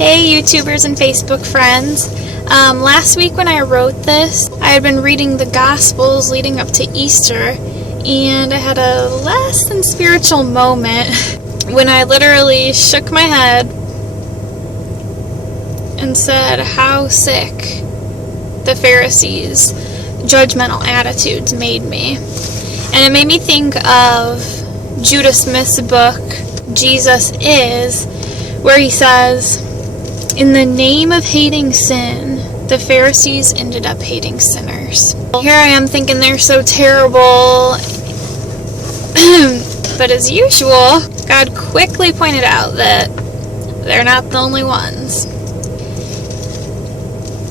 Hey YouTubers and Facebook friends. Last week when I wrote this, I had been reading the Gospels leading up to Easter, and I had a less than spiritual moment when I literally shook my head and said how sick the Pharisees' judgmental attitudes made me. And it made me think of Judah Smith's book, Jesus Is, where he says, in the name of hating sin, the Pharisees ended up hating sinners. Here I am thinking they're so terrible, but as usual, God quickly pointed out that they're not the only ones.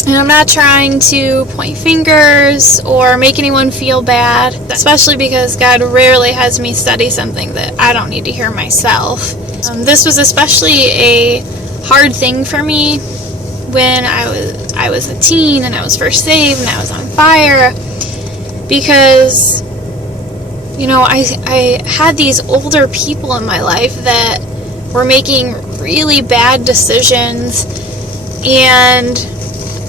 And I'm not trying to point fingers or make anyone feel bad, especially because God rarely has me study something that I don't need to hear myself. This was especially a hard thing for me when I was a teen and I was first saved and I was on fire, because I had these older people in my life that were making really bad decisions, and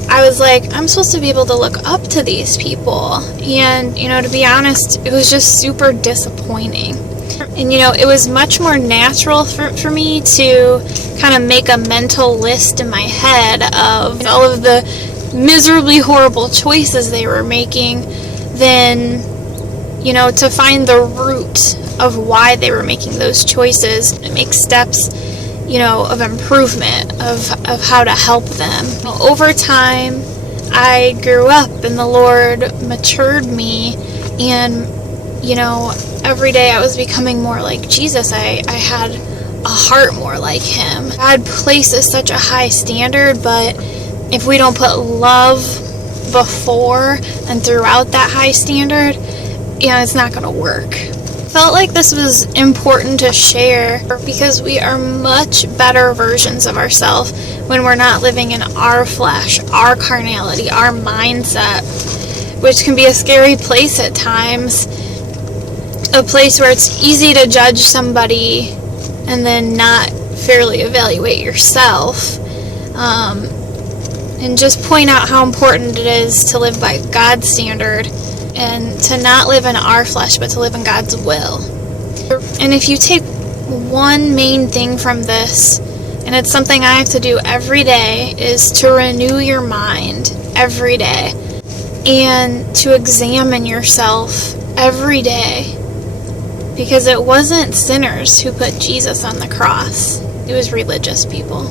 I was like, I'm supposed to be able to look up to these people. And, to be honest, it was just super disappointing. And, it was much more natural for me to kind of make a mental list in my head of all of the miserably horrible choices they were making than, to find the root of why they were making those choices and make steps of improvement, of how to help them. Over time, I grew up and the Lord matured me, and, every day I was becoming more like Jesus. I had a heart more like Him. God places such a high standard, but if we don't put love before and throughout that high standard, it's not going to work. Felt like this was important to share because we are much better versions of ourselves when we're not living in our flesh, our carnality, our mindset, which can be a scary place at times, a place where it's easy to judge somebody and then not fairly evaluate yourself, and just point out how important it is to live by God's standard and to not live in our flesh, but to live in God's will. And if you take one main thing from this, and it's something I have to do every day, is to renew your mind every day and to examine yourself every day. Because it wasn't sinners who put Jesus on the cross. It was religious people.